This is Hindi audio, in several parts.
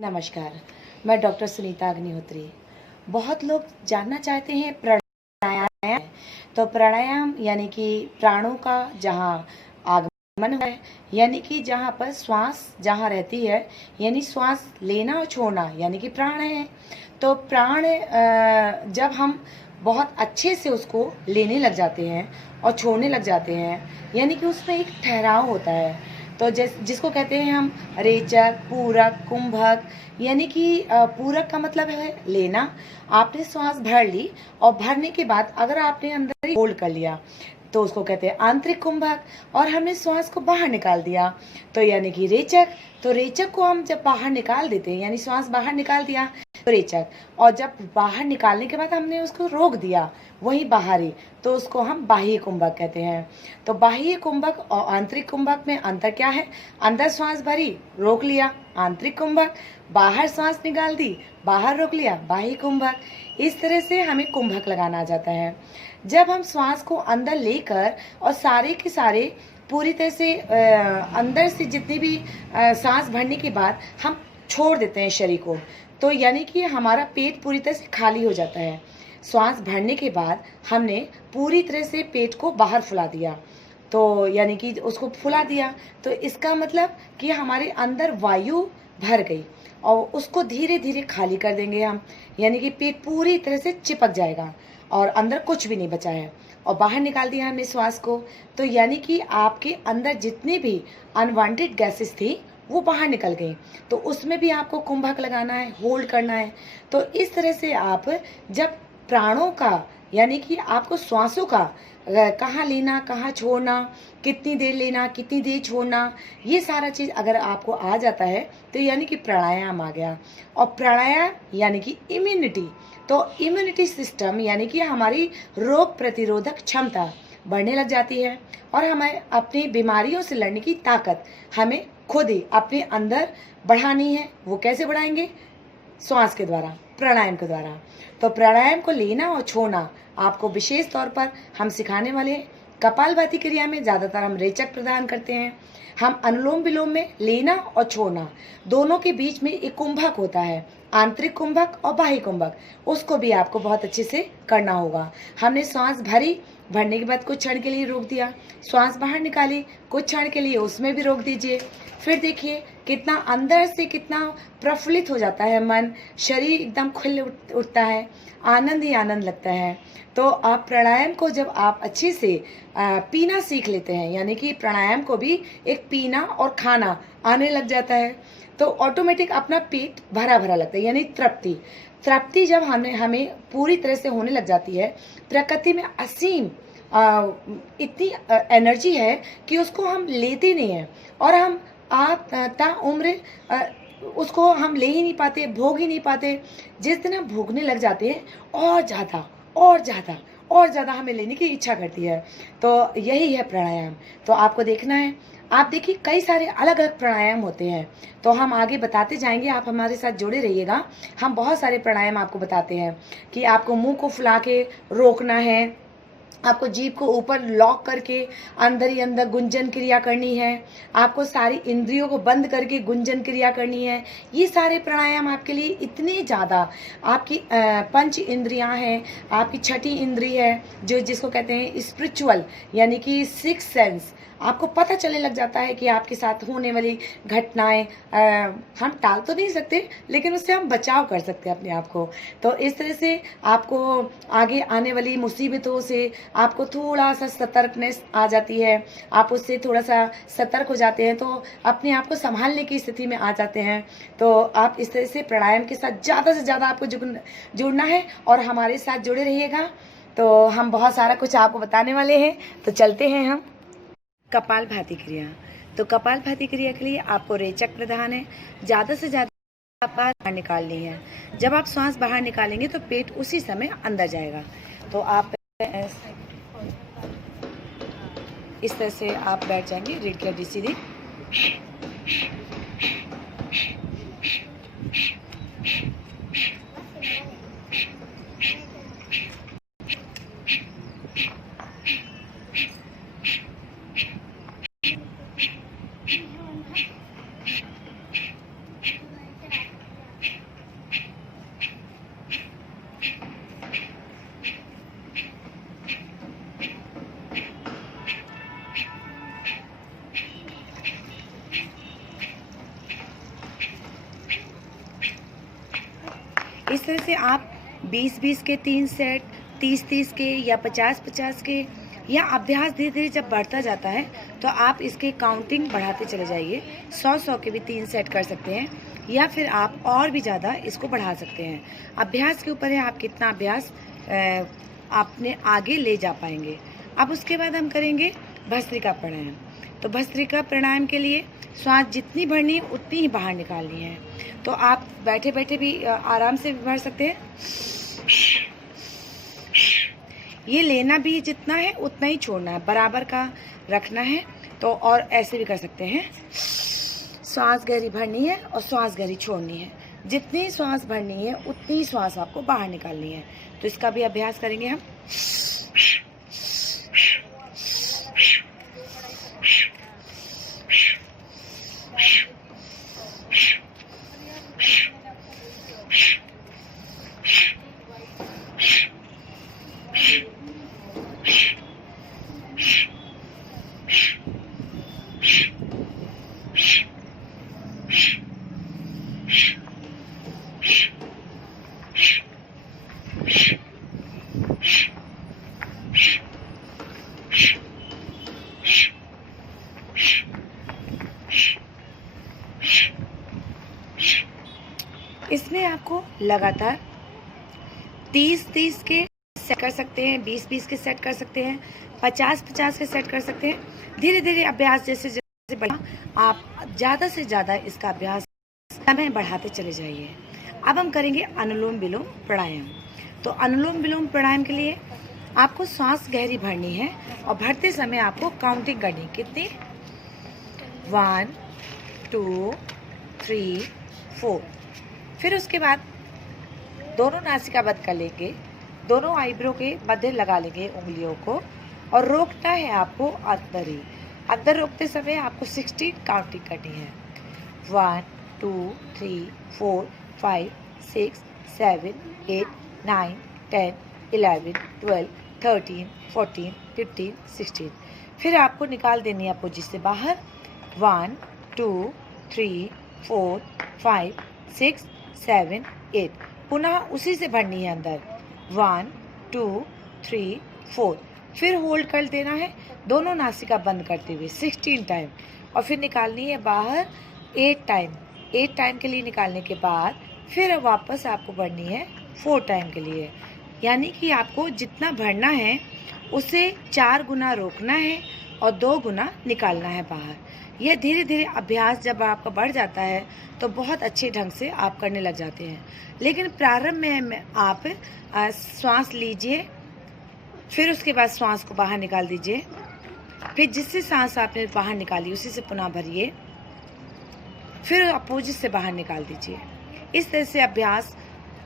नमस्कार, मैं डॉक्टर सुनीता अग्निहोत्री। बहुत लोग जानना चाहते हैं प्राणायाम। तो प्राणायाम यानी कि प्राणों का जहाँ आगमन है, यानी कि जहाँ पर श्वास जहाँ रहती है, यानी श्वास लेना और छोड़ना यानी कि प्राण है। तो प्राण जब हम बहुत अच्छे से उसको लेने लग जाते हैं और छोड़ने लग जाते हैं, यानी कि उसमें एक ठहराव होता है। तो जिसको कहते हैं हम रेचक, पूरक, कुंभक। यानी कि पूरक का मतलब है लेना। आपने श्वास भर ली और भरने के बाद अगर आपने अंदर ही होल्ड कर लिया तो उसको कहते हैं आंतरिक कुंभक। और हमने श्वास को बाहर निकाल दिया तो यानी कि रेचक। तो रेचक को हम जब बाहर निकाल देते हैं, यानी श्वास बाहर निकाल दिया तो रेचक। और जब बाहर निकालने के बाद हमने उसको रोक दिया वही बाहरी, तो उसको हम बाह्य कुंभक कहते हैं। तो बाह्य कुंभक और आंतरिक कुंभक में अंतर क्या है? अंदर श्वास भरी, रोक लिया, आंतरिक कुंभक। बाहर श्वास निकाल दी, बाहर रोक लिया, बाह्य कुंभक। इस तरह से हमें कुंभक लगाना आ जाता है। जब हम श्वास को अंदर लेकर और सारे के सारे पूरी तरह से अंदर से जितनी भी सांस भरने के बाद हम छोड़ देते हैं शरीर को, तो यानी कि हमारा पेट पूरी तरह से खाली हो जाता है। श्वास भरने के बाद हमने पूरी तरह से पेट को बाहर फुला दिया, तो यानी कि उसको फुला दिया, तो इसका मतलब कि हमारे अंदर वायु भर गई और उसको धीरे धीरे खाली कर देंगे हम। यानी कि पेट पूरी तरह से चिपक जाएगा और अंदर कुछ भी नहीं बचा है। और बाहर निकाल दिया हमने श्वास को, तो यानी कि आपके अंदर जितनी भी अनवांटेड गैसेस थी वो बाहर निकल गई। तो उसमें भी आपको कुंभक लगाना है, होल्ड करना है। तो इस तरह से आप जब प्राणों का यानी कि आपको श्वासों का कहाँ लेना, कहाँ छोड़ना, कितनी देर लेना, कितनी देर छोड़ना, ये सारा चीज़ अगर आपको आ जाता है तो यानी कि प्राणायाम आ गया। और प्राणायाम यानी कि इम्यूनिटी। तो इम्यूनिटी सिस्टम यानी कि हमारी रोग प्रतिरोधक क्षमता बढ़ने लग जाती है और हमें अपनी बीमारियों से लड़ने की ताकत हमें खुद ही अपने अंदर बढ़ानी है। वो कैसे बढ़ाएंगे? श्वास के द्वारा, प्राणायाम के द्वारा। तो प्राणायाम को लेना और छोड़ना आपको विशेष तौर पर हम सिखाने वाले हैं। कपालभाति क्रिया में ज़्यादातर हम रेचक प्रदान करते हैं। हम अनुलोम विलोम में लेना और छोड़ना दोनों के बीच में एक कुंभक होता है, आंतरिक कुंभक और बाह्य कुंभक। उसको भी आपको बहुत अच्छे से करना होगा। हमने श्वास भरी, भरने के बाद कुछ क्षण के लिए रोक दिया, श्वास बाहर निकाली, कुछ क्षण के लिए उसमें भी रोक दीजिए। फिर देखिए कितना अंदर से कितना प्रफुल्लित हो जाता है मन, शरीर एकदम खुल उठता है, आनंद ही आनंद लगता है। तो आप प्राणायाम को जब आप अच्छे से पीना सीख लेते हैं, यानी कि प्राणायाम को भी एक पीना और खाना आने लग जाता है, तो ऑटोमेटिक अपना पेट भरा भरा लगता है। यानी तृप्ति जब हमें पूरी तरह से होने लग जाती है, प्रकृति में असीम इतनी एनर्जी है कि उसको हम लेते नहीं हैं और हम ताउम्र उसको हम ले ही नहीं पाते, भोग ही नहीं पाते। जिस दिन हम भोगने लग जाते हैं और ज़्यादा और ज़्यादा और ज़्यादा हमें लेने की इच्छा करती है। तो यही है प्राणायाम। तो आपको देखना है, आप देखिए कई सारे अलग अलग प्राणायाम होते हैं, तो हम आगे बताते जाएंगे। आप हमारे साथ जुड़े रहिएगा। हम बहुत सारे प्राणायाम आपको बताते हैं कि आपको मुंह को फुला के रोकना है, आपको जीभ को ऊपर लॉक करके अंदर ही अंदर गुंजन क्रिया करनी है, आपको सारी इंद्रियों को बंद करके गुंजन क्रिया करनी है। ये सारे प्राणायाम आपके लिए इतने ज़्यादा, आपकी पंच इंद्रियां हैं, आपकी छठी इंद्रिय है जो जिसको कहते हैं स्पिरिचुअल, यानी कि सिक्स सेंस। आपको पता चलने लग जाता है कि आपके साथ होने वाली घटनाएं हम टाल तो नहीं सकते, लेकिन उससे हम बचाव कर सकते हैं अपने आप को। तो इस तरह से आपको आगे आने वाली मुसीबतों से आपको थोड़ा सा सतर्कनेस आ जाती है, आप उससे थोड़ा सा सतर्क हो जाते हैं, तो अपने आप को संभालने की स्थिति में आ जाते हैं। तो आप इस तरह से प्राणायाम के साथ ज़्यादा से ज़्यादा आपको जुड़ना है और हमारे साथ जुड़े रहिएगा। तो हम बहुत सारा कुछ आपको बताने वाले हैं। तो चलते हैं हम कपालभाति क्रिया। तो कपालभाति क्रिया के लिए आपको रेचक प्रधान है, ज़्यादा से ज़्यादा बाहर निकालनी है। जब आप श्वास बाहर निकालेंगे तो पेट उसी समय अंदर जाएगा। तो आप इस तरह से आप बैठ जाएंगे, रीढ़ की हड्डी सीधी। इस तरह से आप 20-20 के 3 सेट, 30-30 के या 50-50 के, या अभ्यास धीरे धीरे जब बढ़ता जाता है तो आप इसके काउंटिंग बढ़ाते चले जाइए। 100-100 के भी 3 सेट कर सकते हैं, या फिर आप और भी ज़्यादा इसको बढ़ा सकते हैं। अभ्यास के ऊपर है आप कितना अभ्यास आपने आगे ले जा पाएंगे। अब उसके बाद हम करेंगे भस्त्रिका प्राणायाम। तो भस्त्रिका प्राणायाम के लिए श्वास जितनी भरनी है उतनी ही बाहर निकालनी है। तो आप बैठे बैठे भी आराम से भर सकते हैं। ये लेना भी जितना है उतना ही छोड़ना है, बराबर का रखना है। तो और ऐसे भी कर सकते हैं, श्वास गहरी भरनी है और श्वास गहरी छोड़नी है। जितनी श्वास भरनी है उतनी श्वास आपको बाहर निकालनी है। तो इसका भी अभ्यास करेंगे हम। इसमें आपको लगातार 30-30 के सेट कर सकते हैं, 20-20 के सेट कर सकते हैं, 50-50 के सेट कर सकते हैं। धीरे धीरे अभ्यास जैसे जैसे बढ़ा, आप ज़्यादा से ज़्यादा इसका अभ्यास समय बढ़ाते चले जाइए। अब हम करेंगे अनुलोम विलोम प्राणायाम। तो अनुलोम विलोम प्राणायाम के लिए आपको सांस गहरी भरनी है और भरते समय आपको काउंटिंग करनी। कितनी? 1 2 3 4। फिर उसके बाद दोनों नासिका बंद कर लेंगे, दोनों आईब्रो के मध्य लगा लेंगे उंगलियों को, और रोकना है आपको अंदर ही। अंदर रोकते समय आपको 16 काउंटिंग करनी है। 1 2 3 4 5 6 7 8 9 10 11 12 13 14 15 16। फिर आपको निकाल देनी है अपोजिट से बाहर। 1 2 3 4 5 6 7 8। पुनः उसी से भरनी है अंदर। 1 2 3 4। फिर होल्ड कर देना है दोनों नासिका बंद करते हुए 16 टाइम, और फिर निकालनी है बाहर 8 टाइम। 8 टाइम के लिए निकालने के बाद फिर वापस आपको भरनी है 4 टाइम के लिए। यानी कि आपको जितना भरना है उसे 4 गुना रोकना है और 2 गुना निकालना है बाहर। यह धीरे धीरे अभ्यास जब आपका बढ़ जाता है तो बहुत अच्छे ढंग से आप करने लग जाते हैं। लेकिन प्रारंभ में आप श्वास लीजिए, फिर उसके बाद श्वास को बाहर निकाल दीजिए, फिर जिससे सांस आपने बाहर निकाली उसी से पुनः भरिए, फिर अपोजिट से बाहर निकाल दीजिए। इस तरह से अभ्यास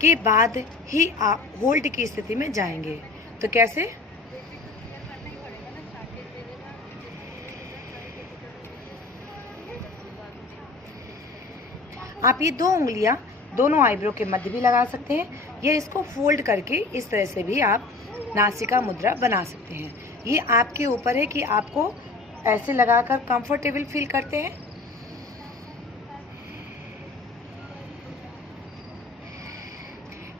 के बाद ही आप होल्ड की स्थिति में जाएंगे। तो कैसे? आप ये 2 उंगलियां दोनों आईब्रो के मध्य भी लगा सकते हैं, या इसको फोल्ड करके इस तरह से भी आप नासिका मुद्रा बना सकते हैं। ये आपके ऊपर है कि आपको ऐसे लगाकर कंफर्टेबल फील करते हैं,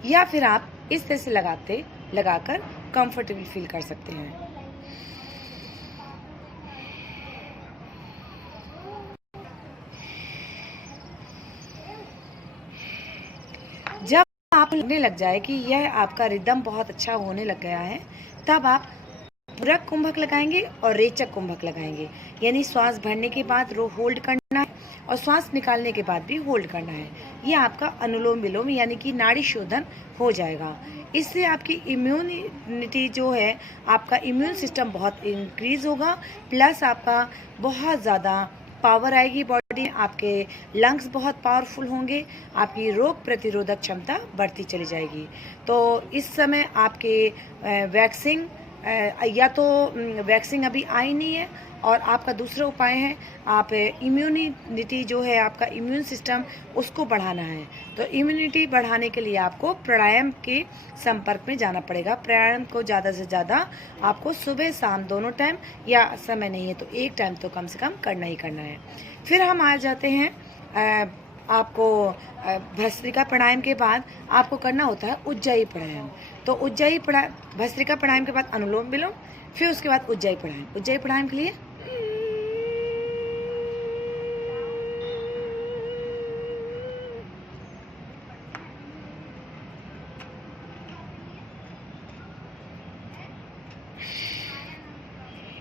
या फिर आप इस तरह से लगाकर कंफर्टेबल फील कर सकते हैं। जब आप लगने लग जाए कि यह आपका रिदम बहुत अच्छा होने लग गया है, तब आप पूरक कुंभक लगाएंगे और रेचक कुंभक लगाएंगे। यानी श्वास भरने के बाद होल्ड करना है और श्वास निकालने के बाद भी होल्ड करना है। ये आपका अनुलोम विलोम यानी कि नाड़ी शोधन हो जाएगा। इससे आपकी इम्यूनिटी जो है, आपका इम्यून सिस्टम बहुत इंक्रीज होगा, प्लस आपका बहुत ज़्यादा पावर आएगी बॉडी, आपके लंग्स बहुत पावरफुल होंगे, आपकी रोग प्रतिरोधक क्षमता बढ़ती चली जाएगी। तो इस समय आपके वैक्सिंग या तो वैक्सिंग अभी आई नहीं है, और आपका दूसरा उपाय है आप इम्यूनिटी जो है, आपका इम्यून सिस्टम उसको बढ़ाना है। तो इम्यूनिटी बढ़ाने के लिए आपको प्राणायाम के संपर्क में जाना पड़ेगा। प्राणायाम को ज़्यादा से ज़्यादा आपको सुबह शाम दोनों टाइम, या समय नहीं है तो 1 टाइम तो कम से कम करना ही करना है। फिर हम आ जाते हैं आपको भस्त्रिका प्राणायाम के बाद आपको करना होता है उज्जाई प्राणायाम। तो भस्त्रिका प्राणायाम के बाद अनुलोम विलोम, फिर उसके बाद उज्जाई प्राणायाम। उज्जाई प्राणायाम के लिए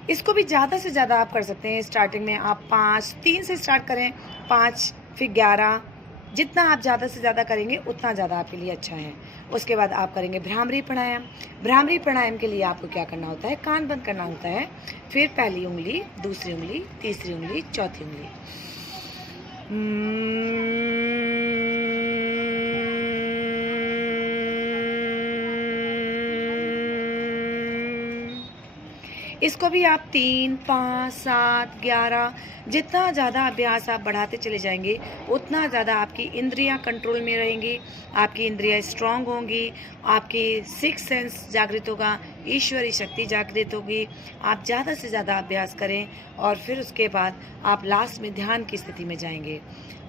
इसको भी ज़्यादा से ज़्यादा आप कर सकते हैं। स्टार्टिंग में आप 3 से स्टार्ट करें, 5 फिर 11, जितना आप ज़्यादा से ज़्यादा करेंगे उतना ज़्यादा आपके लिए अच्छा है। उसके बाद आप करेंगे भ्रामरी प्राणायाम। भ्रामरी प्राणायाम के लिए आपको क्या करना होता है, कान बंद करना होता है, फिर पहली उंगली, दूसरी उंगली, तीसरी उंगली, चौथी उंगली। इसको भी आप 3, 5, 7, 11 जितना ज़्यादा अभ्यास आप बढ़ाते चले जाएंगे उतना ज़्यादा आपकी इंद्रियां कंट्रोल में रहेंगी, आपकी इंद्रियां स्ट्रांग होंगी, आपकी सिक्स सेंस जागृत होगा, ईश्वरी शक्ति जागृत होगी। आप ज़्यादा से ज़्यादा अभ्यास करें और फिर उसके बाद आप लास्ट में ध्यान की स्थिति में जाएंगे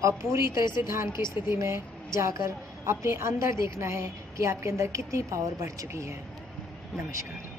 और पूरी तरह से ध्यान की स्थिति में जाकर अपने अंदर देखना है कि आपके अंदर कितनी पावर बढ़ चुकी है। नमस्कार।